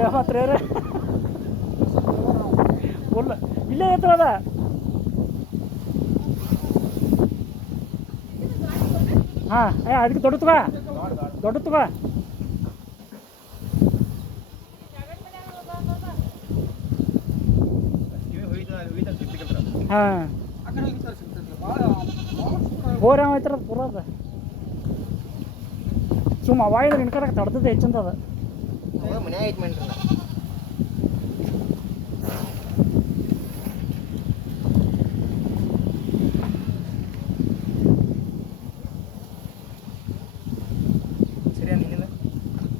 ஆயிடுறேன் பார்த்துறாரு ஒல்ல இல்லை ஏற்றுறாத ஆ ஏ அதுக்கு தொடுத்துவா தொடுத்துவா போறாம சும்மா வாயில் எனக்கு தடுத்து வச்சிருந்தது О, мы